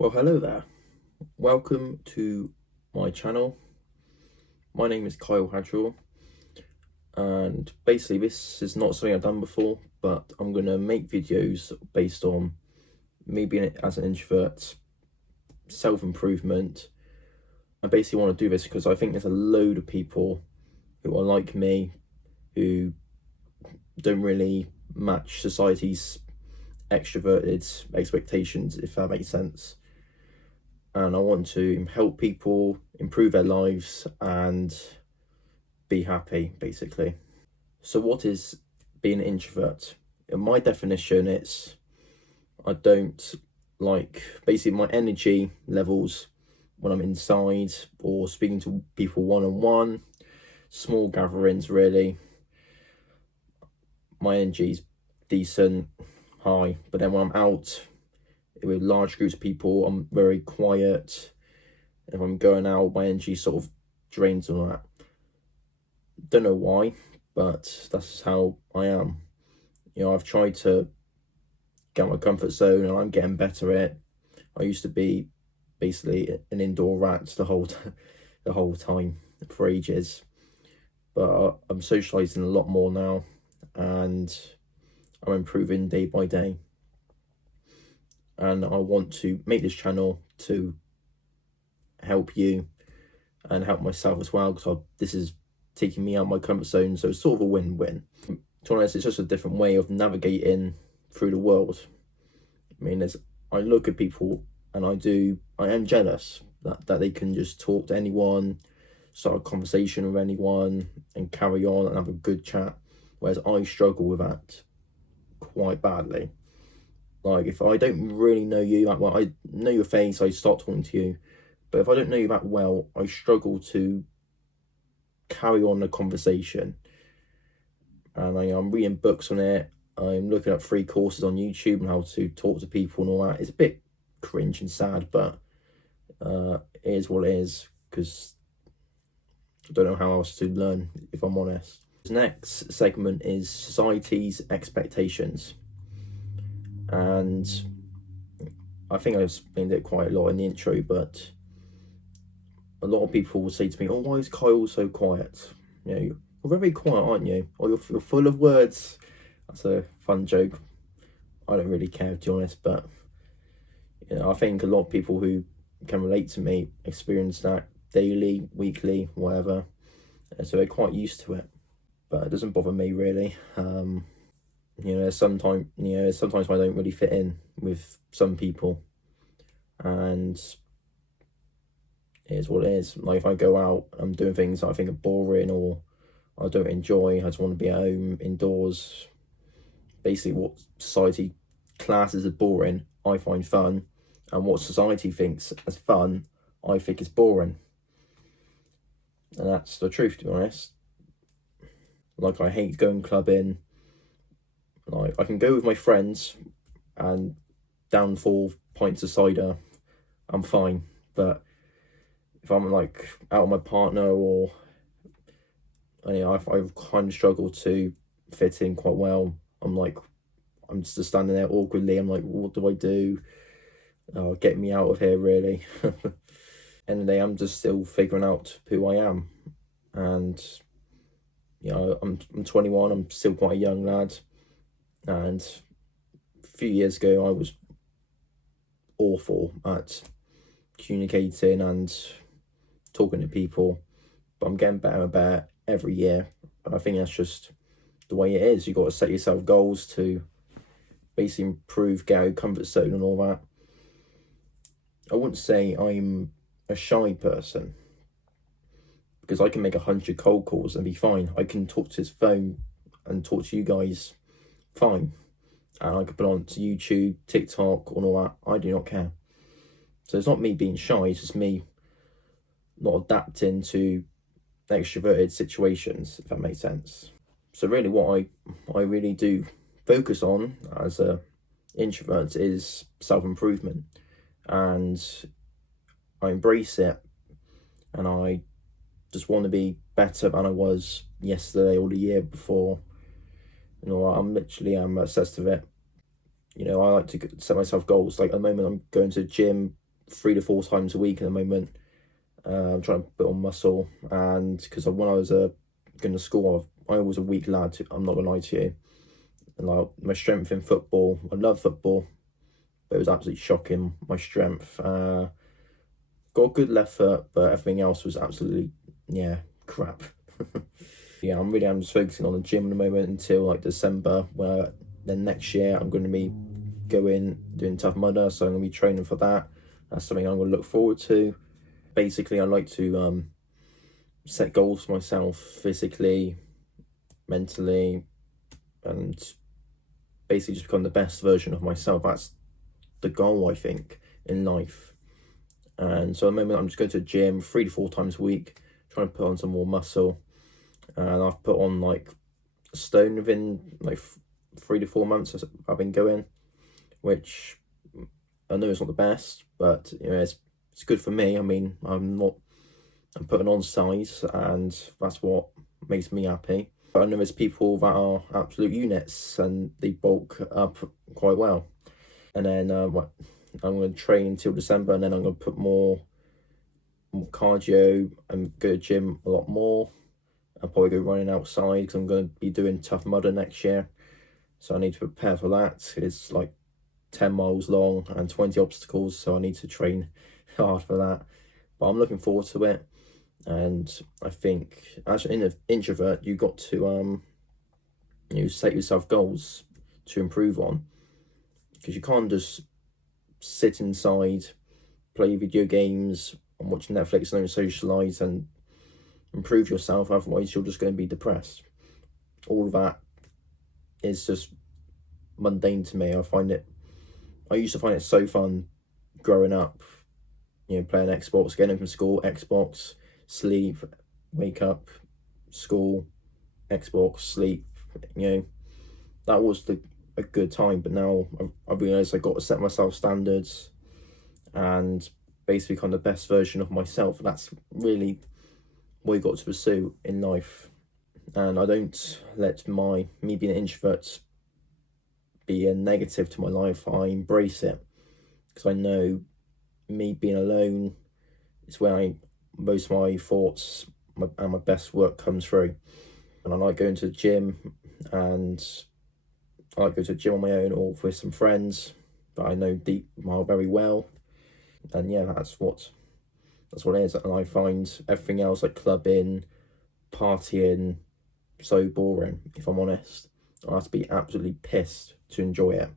Well, hello there. Welcome to my channel. My name is Kyle Hadrill, and basically this is not something I've done before, but I'm going to make videos based on me being as an introvert, self-improvement. I basically want to do this because I think there's a load of people who are like me, who don't really match society's extroverted expectations, if that makes sense. And I want to help people improve their lives and be happy, basically. So what is being an introvert? In my definition, it's I don't like, basically my energy levels when I'm inside or speaking to people one-on-one, small gatherings really. My energy's decent, high, but then when I'm out with large groups of people, I'm very quiet. If I'm going out, my energy sort of drains on that. Don't know why, but that's how I am. I've tried to get my comfort zone and I'm getting better at it. I used to be basically an indoor rat the whole time for ages, but I'm socializing a lot more now and I'm improving day by day. And I want to make this channel to help you and help myself as well, because this is taking me out of my comfort zone, so it's sort of a win-win. To be honest, it's just a different way of navigating through the world. I mean, I look at people and I am jealous that they can just talk to anyone, start a conversation with anyone and carry on and have a good chat, whereas I struggle with that quite badly. Like, if I don't really know you that well, I know your face, I start talking to you, but if I don't know you that well, I struggle to carry on a conversation. And I'm reading books on it, I'm looking at free courses on YouTube on how to talk to people and all that. It's a bit cringe and sad, but it is what it is, because I don't know how else to learn, if I'm honest. This next segment is society's expectations. And I think I've explained it quite a lot in the intro, but a lot of people will say to me, "Oh, why is Kyle so quiet? You're very quiet, aren't you? Or you're full of words." That's a fun joke. I don't really care, to be honest, but I think a lot of people who can relate to me experience that daily, weekly, whatever. So they're quite used to it, but it doesn't bother me really. Sometimes I don't really fit in with some people, and it is what it is. Like, if I go out, I'm doing things that I think are boring or I don't enjoy, I just want to be at home indoors. Basically, what society classes as boring, I find fun, and what society thinks as fun, I think is boring. And that's the truth, to be honest. Like, I hate going clubbing. Like, I can go with my friends and down 4 pints of cider, I'm fine. But if I'm like out with my partner, or I've kind of struggled to fit in quite well. I'm just standing there awkwardly. I'm like, what do I do? Get me out of here, really. End of the day, I'm just still figuring out who I am. And I'm 21. I'm still quite a young lad. And a few years ago, I was awful at communicating and talking to people, but I'm getting better and better every year. And I think that's just the way it is. You've got to set yourself goals to basically improve, get out of comfort zone and all that. I wouldn't say I'm a shy person, because I can make 100 cold calls and be fine. I can talk to his phone and talk to you guys fine, and I could put on to YouTube, TikTok and all that. I do not care. So it's not me being shy, it's just me not adapting to extroverted situations, if that makes sense. So really what I really do focus on as a introvert is self-improvement, and I embrace it, and I just want to be better than I was yesterday or the year before. I'm obsessed with it. I like to set myself goals. Like, at the moment, I'm going to the gym 3 to 4 times a week at the moment. I'm trying to build on muscle, and because when I was going to school, I was a weak lad. I'm not gonna lie to you. And like my strength in football, I love football, but it was absolutely shocking. My strength, got a good left foot, but everything else was absolutely crap. Yeah, I'm just focusing on the gym at the moment until like December, where then next year I'm going to be doing Tough Mudder, so I'm going to be training for that. That's something I'm going to look forward to. Basically, I like to set goals for myself physically, mentally, and basically just become the best version of myself. That's the goal, I think, in life. And so at the moment, I'm just going to the gym 3 to 4 times a week, trying to put on some more muscle. And I've put on like a stone within like 3 to 4 months I've been going, which I know it's not the best, but it's good for me. I mean, I'm putting on size, and that's what makes me happy. But I know there's people that are absolute units and they bulk up quite well. And then I'm going to train until December, and then I'm going to put more cardio and go to the gym a lot more. I'll probably go running outside because I'm going to be doing Tough Mudder next year. So I need to prepare for that. It's like 10 miles long and 20 obstacles, so I need to train hard for that. But I'm looking forward to it. And I think, as an introvert, you've got to set yourself goals to improve on. Because you can't just sit inside, play video games, and watch Netflix and don't socialise and improve yourself, otherwise you're just going to be depressed. All of that is just mundane to me. I used to find it so fun growing up, playing Xbox, getting home from school, Xbox, sleep, wake up, school, Xbox, sleep. That was a good time. But now I realised I've got to set myself standards and basically become the best version of myself. That's really what you got to pursue in life. And I don't let me being an introvert be a negative to my life. I embrace it, because I know me being alone is where most of my thoughts and my best work comes through. And I like going to the gym, and I like going to the gym on my own or with some friends that I know very well. And yeah, that's what it is. And I find everything else, like clubbing, partying, so boring, if I'm honest. I have to be absolutely pissed to enjoy it.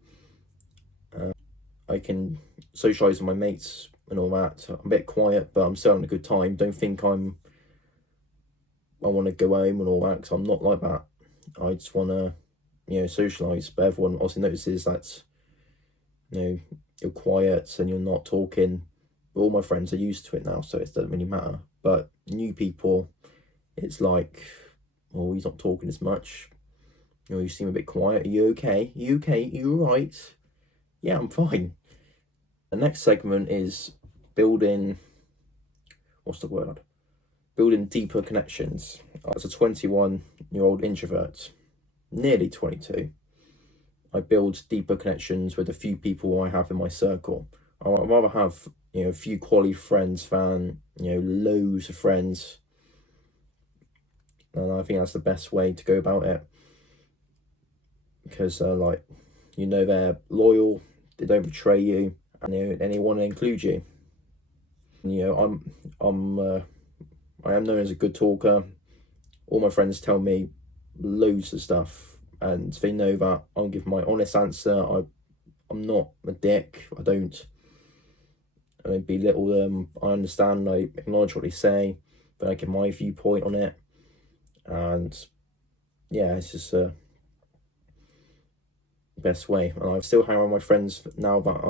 I can socialise with my mates and all that. I'm a bit quiet, but I'm still having a good time. Don't think I want to go home and all that, because I'm not like that. I just want to, socialise. But everyone also notices that, you're quiet and you're not talking. But all my friends are used to it now, so it doesn't really matter. But new people, it's like, oh, he's not talking as much. You seem a bit quiet. Are you okay? Are you okay? Are you all right? Yeah, I'm fine. The next segment is building, what's the word? Building deeper connections. As a 21-year-old introvert, nearly 22, I build deeper connections with a few people I have in my circle. I'd rather have, a few quality friends than, loads of friends. And I think that's the best way to go about it. Because, they're loyal, they don't betray you, and they want to include you. I am known as a good talker. All my friends tell me loads of stuff, and they know that I'll give my honest answer. I'm not a dick. I don't belittle them. I understand. I acknowledge what they say, but I give my viewpoint on it. And yeah, it's just best way. And I still hang around my friends now that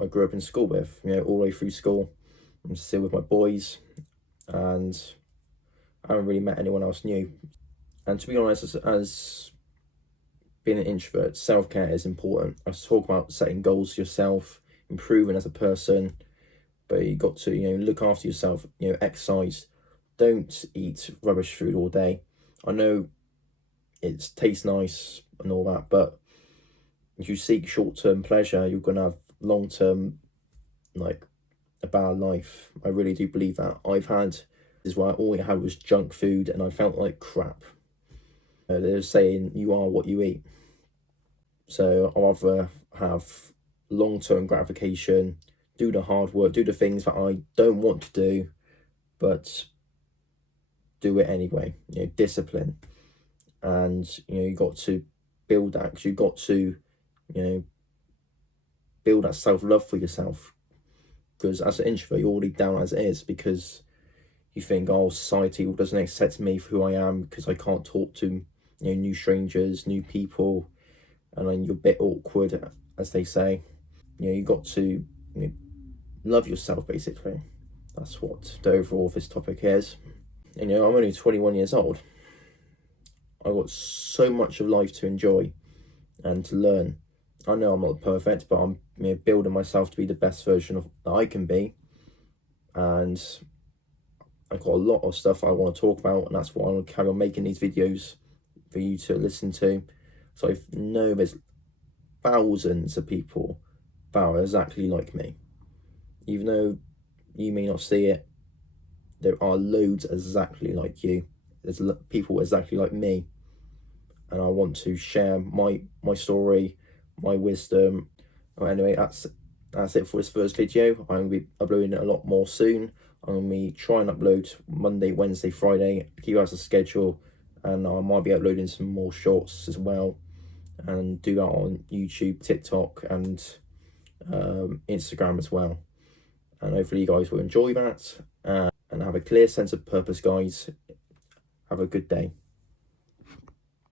I grew up in school with, all the way through school. I'm still with my boys, and I haven't really met anyone else new. And to be honest, as being an introvert, self-care is important. I talk about setting goals for yourself, improving as a person, but you got to, look after yourself, exercise. Don't eat rubbish food all day. I know it tastes nice and all that, but if you seek short-term pleasure, you're going to have long-term like a bad life. I really do believe that. I've had this is why all I had was junk food and I felt like crap. They're saying you are what you eat. So I'd rather have long-term gratification, do the hard work, do the things that I don't want to do, but do it anyway. Discipline. And you got to build that, because you've got to build that self-love for yourself, because as an introvert you're already down as it is, because you think, oh, society doesn't accept me for who I am because I can't talk to new strangers, new people, and then you're a bit awkward, as they say. You got to love yourself, basically. That's what the overall of this topic is. And I'm only 21 years old. I've got so much of life to enjoy and to learn. I know I'm not perfect, but I'm building myself to be the best version of that I can be. And I've got a lot of stuff I want to talk about, and that's why I want to carry on making these videos for you to listen to. So I know there's thousands of people that are exactly like me. Even though you may not see it, there are loads exactly like you. There's people exactly like me. And I want to share my story, my wisdom. Well, anyway, that's it for this first video. I'm going to be uploading it a lot more soon. I'm going to be trying to upload Monday, Wednesday, Friday, keep out a schedule, and I might be uploading some more shorts as well, and do that on YouTube, TikTok, and Instagram as well. And hopefully you guys will enjoy that and have a clear sense of purpose, guys. Have a good day.